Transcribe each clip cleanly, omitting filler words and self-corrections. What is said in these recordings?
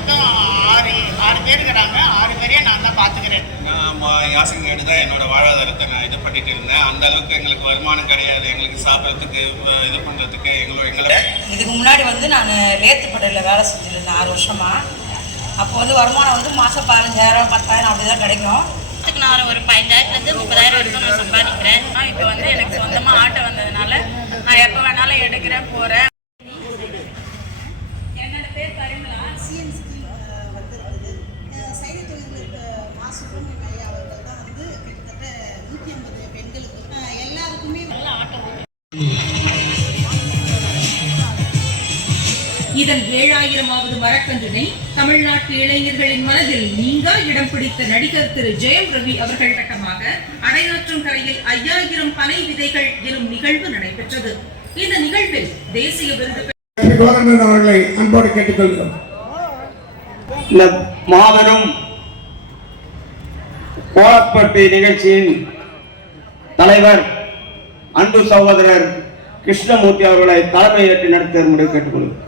மொத்தம் 6 பேர் இருக்கிறாங்க. 6 பேரையும் நான் தான் பார்த்துக்கிறேன். நான் யாசகம் கேட்டு தான் என்னோட வாழ்வாதாரத்தை நான் இது பண்ணிட்டு இருந்தேன். அந்த அளவுக்கு எங்களுக்கு வருமானம் கிடையாது. எங்களுக்கு சாப்பிட்றதுக்கு இது பண்ணுறதுக்கு எங்களை இதுக்கு முன்னாடி நான் லேத்துப்படையில் வேலை செஞ்சுருந்தேன் 6 வருஷமா. அப்போ வருமானம் மாதம் 15,000 10,000 அப்படி தான் கிடைக்கும். நான் ஒரு 15,000 30,000 வரைக்கும் நான் சம்பாதிக்கிறேன். இப்போ எனக்கு சொந்தமாக ஆட்டோ வந்ததுனால நான் எப்போ வேணாலும் எடுக்கிறேன் போகிறேன். என்னோட பேர் பரிமளா. சைடு தொழில் சுப்பிரமணியம் ஐயா அவர்கள் தான் கிட்டத்தட்ட 150 பெண்களுக்கு எல்லாருக்குமே ஆட்டோ. இதன் 7,000வது மரக்கன்றினை தமிழ்நாட்டு இளைஞர்களின் மனதில் நீங்கா இடம் பிடித்த நடிகர் திரு ஜெயம் ரவி அவர்கள் கட்டமாக அடையாற்றும் கரையில் 5,000 பனை விதைகள் எனும் நிகழ்வு நடைபெற்றது. இந்த நிகழ்வில் தேசிய விருது அவர்களை அன்போடு கேட்டுக்கொள்கிறோம். இந்த மாபெரும் கோலப்பட்டி நிகழ்ச்சியின் தலைவர் அன்பு சகோதரர் கிருஷ்ணமூர்த்தி அவர்களை தலைமையேற்று நடத்த முடிவு கேட்டுக்கொள்கிறோம்.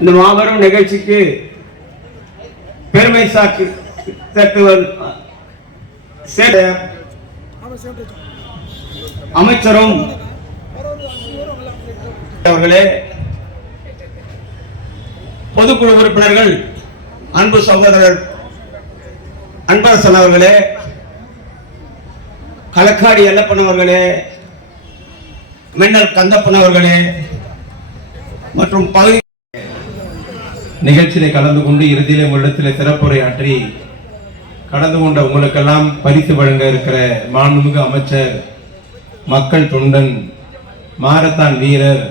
இந்த மாபெரும் நிகழ்ச்சிக்கு பெருமை சாக்கு அமைச்சரும் அவர்களே, பொதுக்குழு உறுப்பினர்கள் அன்பு சகோதரர் அன்பரசன் அவர்களே, களக்காடி எல்லப்பன் அவர்களே, மின்னல் கந்தப்பன் அவர்களே மற்றும் பகுதி நிகழ்ச்சியிலே கலந்து கொண்டு இறுதியிலே உங்களிடத்திலே சிறப்புரையாற்றி கடந்து கொண்ட உங்களுக்கெல்லாம் பரிசு வழங்க இருக்கிற மாண்புமிகு அமைச்சர், மக்கள் தொண்டன், மாரத்தான் வீரர்,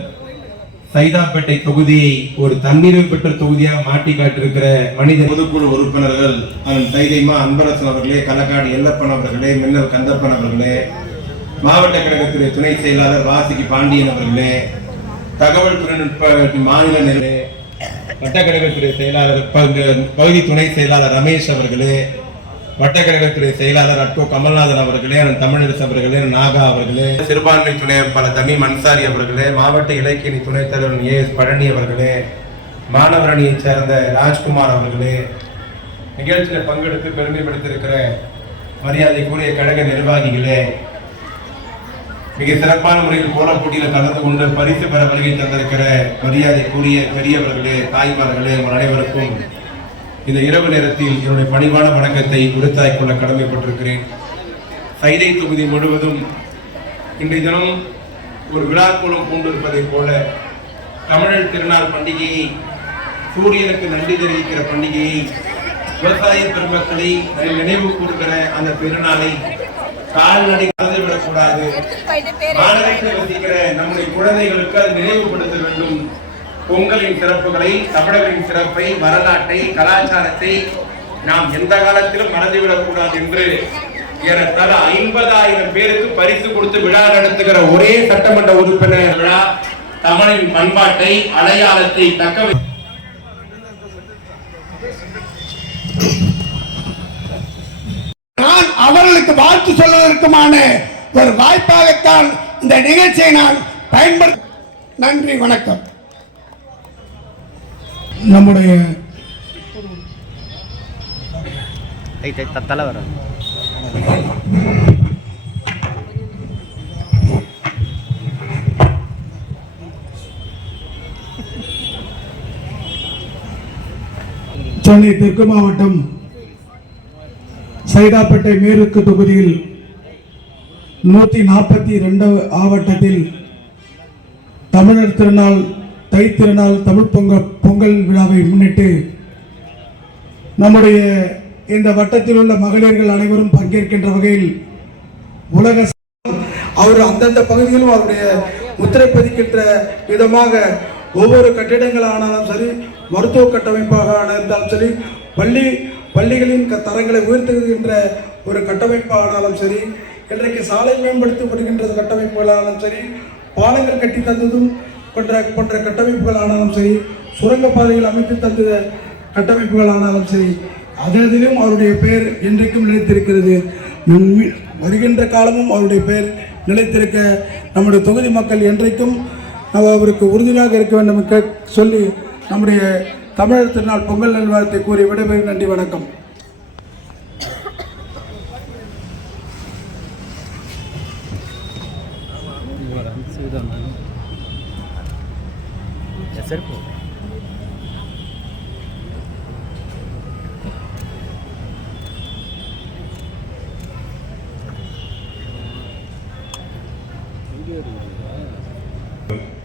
சைதாப்பேட்டை தொகுதியை ஒரு தன்னிறைவு பெற்ற தொகுதியாக மாற்றி காட்டியிருக்கிற மனித பொதுக்குழு உறுப்பினர்கள் அதன் தைரியமா அன்பரசன் அவர்களே, களக்காடி எல்லப்பன் அவர்களே, மின்னல் கந்தப்பன் அவர்களே, மாவட்ட கழகத்துறை துணை செயலாளர் வாசிக்கு பாண்டியன் அவர்களே, தகவல் தொழில்நுட்ப மாநில நிலை வட்டக்கழகத்துறை செயலாளர் பகுதி துணை செயலாளர் ரமேஷ் அவர்களே, வட்டக்கழகத்துறை செயலாளர் அட்கோ கமல்நாதன் அவர்களே, தமிழரசு அவர்களே, நாகா அவர்களே, சிறுபான்மை துணை தமீம் அன்சாரி அவர்களே, மாவட்ட இலக்கிய துணைத் தலைவர் AS பழனி அவர்களே, மாணவர் அணியைச் சேர்ந்த ராஜ்குமார் அவர்களே, நிகழ்ச்சியில் பங்கெடுத்து பெருமைப்படுத்தியிருக்கிற மரியாதைக்குரிய கழக நிர்வாகிகளே, மிக சிறப்பான முறையில் கோலப்போட்டியில் கலந்து கொண்டு பரிசு பெற வருகை தந்திருக்கிற மரியாதைக்குரிய பெரியவர்களே, தாய்மார்களே, உங்கள் அனைவருக்கும் இந்த இரவு நேரத்தில் என்னுடைய பணிவான வணக்கத்தை உரித்தாய்க் கொள்ள கடமைப்பட்டிருக்கிறேன். சைதை தொகுதி முழுவதும் இன்றைய தினம் ஒரு விழாக்கோலம் பூண்டிருப்பதைப் போல தமிழர் திருநாள் பண்டிகையை, சூரியனுக்கு நன்றி தெரிவிக்கிற பண்டிகையை, விவசாய பெருமக்களை நினைவு கூறுகிற அந்த திருநாளை கால்நடை கலந்துவிடக்கூடாது. மாநகரத்தில் வசிக்கிற நம்முடைய குழந்தைகளுக்கு அது நினைவுபடுத்த வேண்டும். பொங்கலின் சிறப்புகளை, தமிழரின் சிறப்பை, வரலாற்றை, கலாச்சாரத்தை நாம் எந்த காலத்திலும் மறந்துவிடக்கூடாது என்று ஏறத்தாழ 50,000 பேருக்கு பரிசு கொடுத்து விழா நடத்துகிற ஒரே சட்டமன்ற உறுப்பினர் விழா தமிழின் பண்பாட்டை, அடையாளத்தை தக்க நான் அவர்களுக்கு வாழ்த்து சொல்வதற்குமான ஒரு வாய்ப்பாகத்தான் இந்த நிகழ்ச்சியை நான் பயன்படுத்த. நன்றி, வணக்கம். நம்முடைய தலைவர் சென்னை தெற்கு மாவட்டம் சைதாப்பேட்டை மேற்கு தொகுதியில் 142 ஆவட்டத்தில் தமிழர் திருநாள், தை திருநாள், தமிழ் பொங்கல் விழாவை முன்னிட்டு நம்முடைய இந்த வட்டத்தில் உள்ள மகளிர்கள் அனைவரும் பங்கேற்கின்ற வகையில் உலக அவர் அந்தந்த பகுதியிலும் அவருடைய முத்திரை பதிக்கின்ற விதமாக ஒவ்வொரு கட்டிடங்களானாலும் சரி, மருத்துவ கட்டமைப்பாக இருந்தாலும் சரி, பள்ளிகளின் தரங்களை உயர்த்துகின்ற ஒரு கட்டமைப்பானாலும் சரி, இன்றைக்கு சாலை மேம்படுத்தப்படுகின்ற கட்டமைப்புகளானாலும் சரி, பாலங்கள் கட்டி தந்ததும் போன்ற கட்டமைப்புகளானாலும் சரி, சுரங்கப்பாதைகள் அமைத்து தந்த கட்டமைப்புகளானாலும் சரி, அதிலும் அவருடைய பெயர் என்றைக்கும் நிலைத்திருக்கிறது. வருகின்ற காலமும் அவருடைய பெயர் நிலைத்திருக்க நம்முடைய தொகுதி மக்கள் என்றைக்கும் அவருக்கு உறுதுணையாக இருக்க வேண்டும் சொல்லி நம்முடைய தமிழர் திருநாள் பொங்கல் நல்வாழ்த்தை கூறி விடைபெறும். நன்றி, வணக்கம்.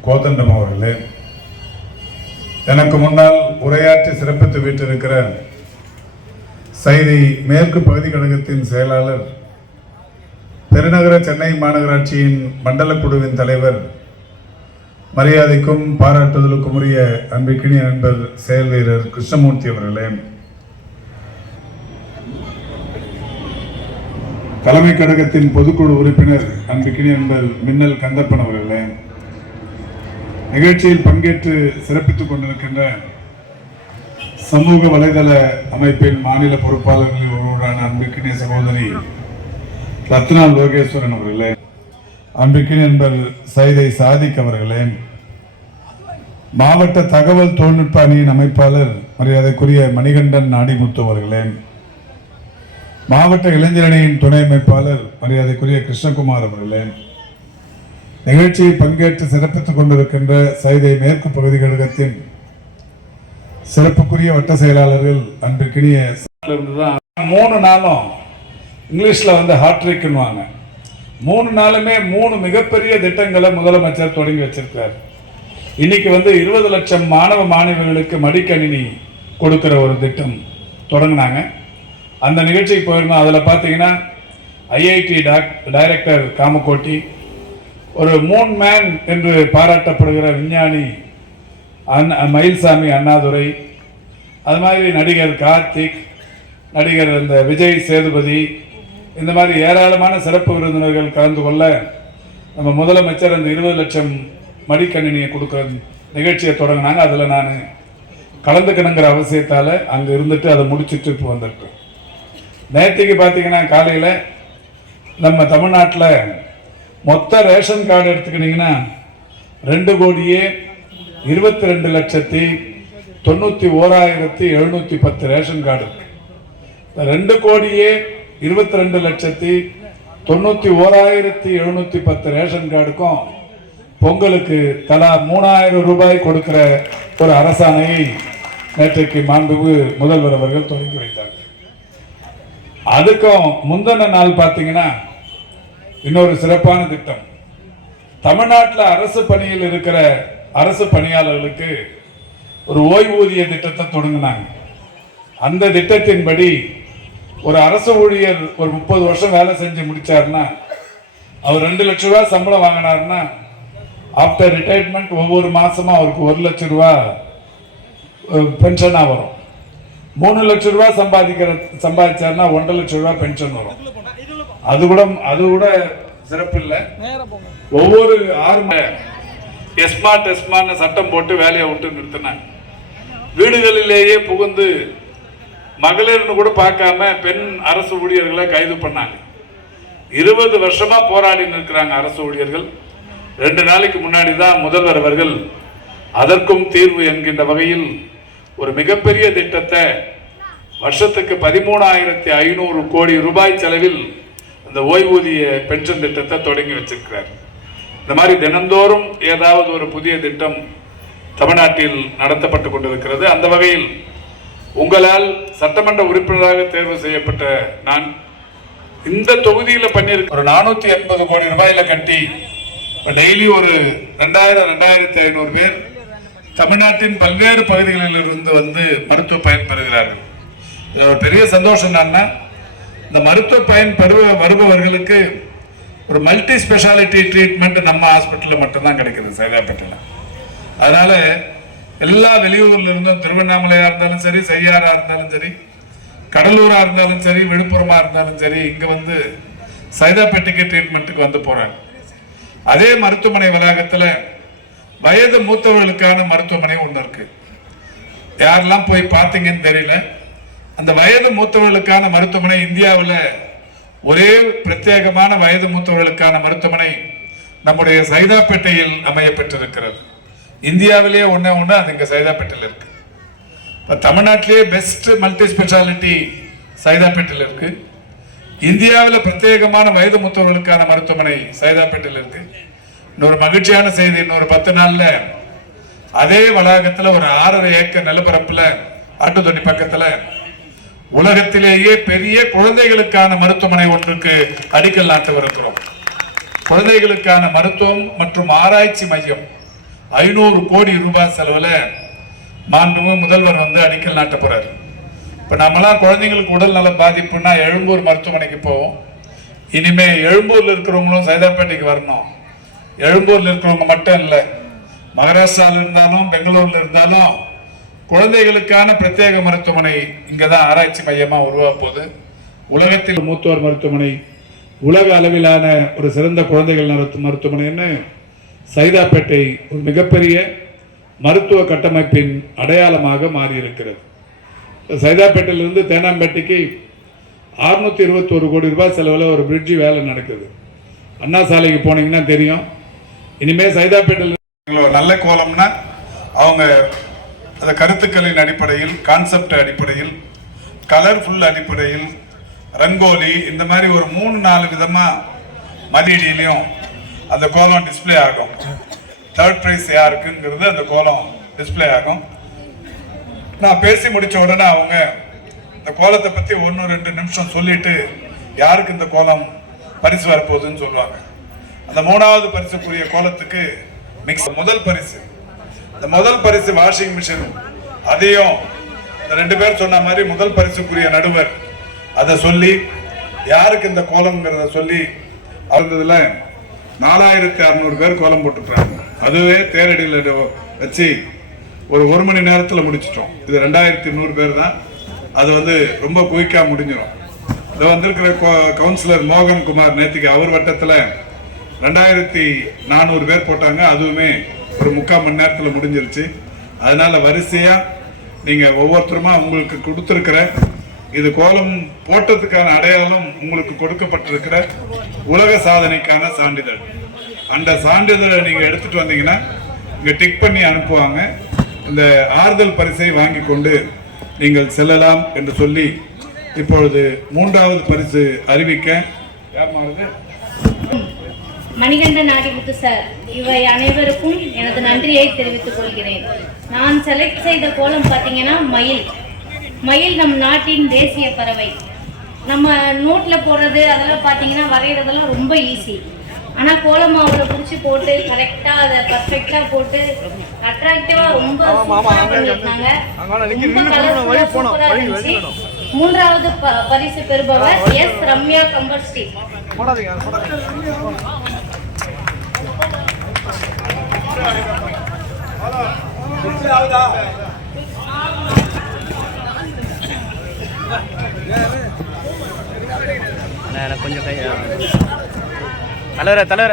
கோதண்டம் அவர்களே, எனக்கு முன்னால் உரையாற்றி சிறப்பித்து வீட்டிருக்கிற சைதை மேற்கு பகுதி கழகத்தின் செயலாளர், பெருநகர சென்னை மாநகராட்சியின் மண்டல குழுவின் தலைவர், மரியாதைக்கும் பாராட்டுதலுக்கும் உரிய அன்பிற்கினிய நண்பர் செயல் வீரர் கிருஷ்ணமூர்த்தி அவர்களே, தலைமை கழகத்தின் பொதுக்குழு உறுப்பினர் அன்பிற்கினிய நண்பர் மின்னல் கந்தப்பன் அவர்களே, நிகழ்ச்சியில் பங்கேற்று சிறப்பித்துக் கொண்டிருக்கின்ற சமூக வலைதள அமைப்பின் மாநில பொறுப்பாளர்களில் ஒருவரான அன்பிற்கினிய சகோதரி ரத்னா லோகேஸ்வரன் அவர்களே, அன்பிற்கினிய நண்பர் சைதை சாதிக் அவர்களே, மாவட்ட தகவல் தொழில்நுட்ப அணியின் அமைப்பாளர் மரியாதைக்குரிய மணிகண்டன் நாடிமுத்து அவர்களே, மாவட்ட இளைஞர் அணியின் துணை அமைப்பாளர் மரியாதைக்குரிய கிருஷ்ணகுமார் அவர்களே, நிகழ்ச்சியில் பங்கேற்று சிறப்பித்துக் கொண்டிருக்கின்ற சைதை மேற்கு பகுதி கழகத்தின் சிறப்புக்குரிய வட்ட செயலாளர்கள், அன்பிற்கினிய 3 நாளும் இங்கிலீஷ்ல ஹாட்ரிக்னுவாங்க. 3 நாளுமே 3 மிகப்பெரிய திட்டங்களை முதலமைச்சர் தொடங்கி வச்சிருக்கார். இன்னைக்கு 20 லட்சம் மாணவ மாணவிகளுக்கு மடிக்கணினி கொடுக்கிற ஒரு திட்டம் தொடங்கினாங்க. அந்த நிகழ்ச்சிக்கு போயிருந்தோம். அதில் பார்த்தீங்கன்னா ஐஐடி டைரக்டர் காமகோட்டி, ஒரு மூன் மேன் என்று பாராட்டப்படுகிற விஞ்ஞானி மயில்சாமி அண்ணாதுரை, அது மாதிரி நடிகர் கார்த்திக், நடிகர் இந்த விஜய் சேதுபதி, இந்த மாதிரி ஏராளமான சிறப்பு விருந்தினர்கள் கலந்து கொள்ள நம்ம முதலமைச்சர் அந்த 20 லட்சம் மடிக்கணினியை கொடுக்குற நிகழ்ச்சியை தொடங்கினாங்க. அதில் நான் கலந்துக்கணுங்கிற அவசியத்தால் அங்கே இருந்துட்டு அதை முடிச்சுட்டு இப்போ வந்திருக்கேன். நேற்றுக்கு பார்த்தீங்கன்னா காலையில் நம்ம தமிழ்நாட்டில் மொத்த ரேஷன் கார்டு எடுத்துக்கிட்டிங்கன்னா 2,22,91,710 ரேஷன் கார்டு இருக்கு. 2,22,91,710 ரேஷன் கார்டுக்கும் பொங்கலுக்கு தலா 3000 ரூபாய் கொடுக்கிற ஒரு அரசாணையை நேற்றைக்கு மாண்புமிகு முதல்வர் அவர்கள் தொடங்கி வைத்தார். அதுக்கும் முந்தின நாள் பார்த்தீங்கன்னா இன்னொரு சிறப்பான திட்டம், தமிழ்நாட்டில் அரசு பணியில் இருக்கிற அரசு பணியாளர்களுக்கு ஒரு ஓய்வூதிய திட்டத்தை தொடங்கினாங்க. அந்த திட்டத்தின்படி ஒரு அரசு ஊழியர் ஒரு 30 வருஷம் வேலை செஞ்சு முடிச்சாருன்னா, அவர் 2 லட்சம் ரூபாய் சம்பளம் வாங்கினாருன்னா, ஆஃப்டர் ரிட்டையர்மெண்ட் ஒவ்வொரு மாசமும் அவருக்கு 1 லட்சம் ரூபாய் பென்ஷனா வரும். 3 லட்சம் ரூபாய் சம்பாதிச்சாருன்னா 1.5 லட்சம் ரூபாய் பென்ஷன் வரும். அது கூட சிறப்பு இல்லை. ஒவ்வொரு 6 எஸ்மான்னு சட்டம் போட்டு வேலையை விட்டு நிறுத்தினாங்க. வீடுகளிலேயே புகுந்து மகளிர்னு கூட பார்க்காம பெண் அரசு ஊழியர்களை கைது பண்ணாங்க. 20 வருஷமா போராடி நிற்கிறாங்க அரசு ஊழியர்கள். 2 நாளைக்கு முன்னாடி தான் முதல்வர் அவர்கள் அதற்கும் தீர்வு என்கின்ற வகையில் ஒரு மிகப்பெரிய திட்டத்தை வருஷத்துக்கு 13,500 கோடி ரூபாய் செலவில் இந்த ஓய்வூதிய பென்ஷன் திட்டத்தை தொடங்கி வச்சிருக்கிறார். இந்த மாதிரி தினந்தோறும் ஏதாவது ஒரு புதிய திட்டம் தமிழ்நாட்டில் நடத்தப்பட்டு கொண்டிருக்கிறது. அந்த வகையில் உங்களால் சட்டமன்ற உறுப்பினராக தேர்வு செய்யப்பட்ட நான் இந்த தொகுதியில் பண்ணியிருக்க ஒரு 480 கோடி ரூபாயில கட்டி டெய்லி ஒரு 2,000-2,500 பேர் தமிழ்நாட்டின் பல்வேறு பகுதிகளில் இருந்து மருத்துவ பயன் பெறுகிறார்கள். ஒரு பெரிய சந்தோஷம் என்னன்னா, இந்த மருத்துவ பயன் வருபவர்களுக்கு ஒரு மல்டி ஸ்பெஷாலிட்டி ட்ரீட்மெண்ட் நம்ம ஹாஸ்பிட்டலில் மட்டும்தான் கிடைக்குது சைதாப்பேட்டையில். அதனால எல்லா வெளியூர்ல இருந்தும், திருவண்ணாமலையா இருந்தாலும் சரி, செய்யாரா இருந்தாலும் சரி, கடலூரா இருந்தாலும் சரி, விழுப்புரமா இருந்தாலும் சரி, இங்க சைதாப்பேட்டைக்கு ட்ரீட்மெண்ட்டுக்கு போறாங்க. அதே மருத்துவமனை வளாகத்தில் வயது மூத்தவர்களுக்கான மருத்துவமனை ஒன்று இருக்கு. யாரெல்லாம் போய் பார்த்தீங்கன்னு தெரியல. அந்த வயது மூத்தவர்களுக்கான மருத்துவமனை இந்தியாவில் ஒரே பிரத்யேகமான வயது மூத்தவர்களுக்கான மருத்துவமனை நம்முடைய சைதாப்பேட்டையில் அமைய பெற்றிருக்கிறது. இந்தியாவிலேயே ஒண்ணு அது இங்க சைதாப்பேட்டையில் இருக்கு. இப்போ தமிழ்நாட்டிலேயே பெஸ்ட் மல்டி ஸ்பெஷாலிட்டி சைதாப்பேட்டையில் இருக்கு. இந்தியாவில் பிரத்யேகமான வயது மூத்தவர்களுக்கான மருத்துவமனை சைதாப்பேட்டையில் இருக்கு. இன்னொரு மகிழ்ச்சியான செய்தி, இன்னொரு 10 நாள்ல அதே வளாகத்தில் ஒரு 6.5 ஏக்கர் நிலப்பரப்புல ஆட்டுத்தொட்டி பக்கத்துல உலகத்திலேயே பெரிய குழந்தைகளுக்கான மருத்துவமனை ஒன்றுக்கு அடிக்கல் நாட்டவிருக்கிறோம். குழந்தைகளுக்கான மருத்துவம் மற்றும் ஆராய்ச்சி மையம் 500 கோடி ரூபாய் செலவுல மாண்புமிகு முதல்வர் வந்து அடிக்கல் நாட்ட போறாரு. இப்ப நம்மளாம் குழந்தைங்களுக்கு உடல் நல பாதிப்புன்னா எழும்பூர் மருத்துவமனைக்கு போவோம். இனிமே எழும்பூர்ல இருக்கிறவங்களும் சைதாப்பேட்டைக்கு வரணும். எழும்பூர்ல இருக்கிறவங்க மட்டும் இல்லை, மகாராஷ்டிராவில் இருந்தாலும் பெங்களூர்ல இருந்தாலும் குழந்தைகளுக்கான பிரத்யேக மருத்துவமனை இங்கதான் ஆராய்ச்சி மையமா உருவாக போகுது. உலகத்தில் மூத்தோர் மருத்துவமனை, உலக அளவிலான ஒரு சிறந்த குழந்தைகள் மருத்துவமனைன்னு சைதாப்பேட்டை ஒரு மிகப்பெரிய மருத்துவ கட்டமைப்பின் அடையாளமாக மாறி இருக்கிறது. சைதாப்பேட்டையிலிருந்து தேனாம்பேட்டைக்கு 621 கோடி ரூபாய் செலவில் ஒரு பிரிட்ஜி வேலை நடக்குது. அண்ணா சாலைக்கு போனீங்கன்னா தெரியும். இனிமே சைதாப்பேட்டையில் நல்ல கோலம்னா அவங்க அந்த கருத்துக்களின் அடிப்படையில், கான்செப்ட் அடிப்படையில், கலர்ஃபுல் அடிப்படையில், ரங்கோலி இந்த மாதிரி ஒரு 3-4 விதமா மதியடியிலையும் அந்த கோலம் டிஸ்பிளே ஆகும். 3rd பிரைஸ் யாருக்குங்கிறது அந்த கோலம் டிஸ்பிளே ஆகும். நான் பேசி முடிச்ச உடனே அவங்க இந்த கோலத்தை பத்தி 1-2 நிமிஷம் சொல்லிட்டு யாருக்கு இந்த கோலம் பரிசு வரப்போகுதுன்னு சொல்லுவாங்க. அந்த 3வது பரிசுக்குரிய கோலத்துக்கு முதல் பரிசு, இந்த முதல் பரிசு வாஷிங் மிஷின். அதையும் 2 பேர் சொன்ன மாதிரி முதல் பரிசுக்குரிய நடுவர் அதை சொல்லி யாருக்கு இந்த கோலம்ங்கிறத சொல்லி அவங்களதுல 4600 பேர் கோலம் போட்டுருக்காங்க. அதுவே தேரடியில் வச்சு ஒரு மணி நேரத்தில் முடிச்சிட்டோம். இது 2100 பேர் தான். அது வந்து ரொம்ப குயிக்கா முடிஞ்சிடும். இது வந்திருக்கிற கவுன்சிலர் மோகன் குமார் நேற்றுக்கு அவர் வட்டத்தில் 2400 பேர் போட்டாங்க. அதுவுமே ஒரு 3/4 மணி நேரத்தில் முடிஞ்சிருச்சு. அதனால வரிசையா நீங்க ஒவ்வொருத்தருமா உங்களுக்கு கொடுத்துருக்கிற இது கோலம் போட்டதுக்கான அடையாளம் உங்களுக்கு கொடுக்கப்பட்டிருக்கிற உலக சாதனைக்கான சான்றிதழ். அந்த சான்றிதழை நீங்க எடுத்துட்டு வந்தீங்கன்னா இங்க டிக் பண்ணி அனுப்புவாங்க. இந்த ஆறுதல் பரிசை வாங்கி கொண்டு நீங்கள் செல்லலாம் என்று சொல்லி இப்பொழுது 3வது பரிசு அறிவிக்க மணிகண்டன் ஆடிமுத்து சார், இவை அனைவருக்கும் எனது நன்றியை தெரிவித்துக் கொள்கிறேன். நான் செலக்ட் செய்த கோலம் பார்த்தீங்கன்னா மயில் நம் நாட்டின் தேசிய பறவை. நம்ம நோட்டில் போடுறது அதெல்லாம் பார்த்தீங்கன்னா வரைகிறதெல்லாம் ரொம்ப ஈஸி. ஆனால் கோலமாவில் பிடிச்சி போட்டு கரெக்டாக அதை பர்ஃபெக்டாக போட்டு அட்ராக்டிவாக ரொம்ப சூப்பராக பண்ணியிருந்தாங்க. ரொம்ப கலர்ஃபுல்லாக சூப்பராக இருந்துச்சு. 3வது பரிசு பெறுபவர் எஸ் ரம்யா கம்பர்ஸ்டி. கொஞ்சம் தலைவர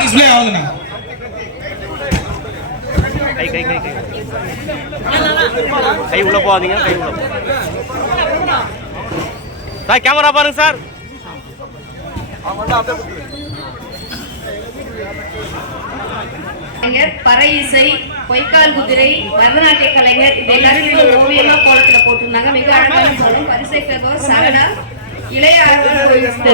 டிஸ்ப்ளே ஆகுதுண்ணா. கை உள்ள போகாதீங்க, கை உள்ள சார். கேமரா பாருங்க சார். பறை இசை, பொய்க்கால் குதிரை, பரதநாட்டிய கலைஞர் இது எல்லாருமே ஓவியமா கோலத்துல போட்டிருந்தாங்க. மிக அழகான கோலம். பரிசை பெறுபவர் சரடா இளைய அழகர். டிஸ்பிளே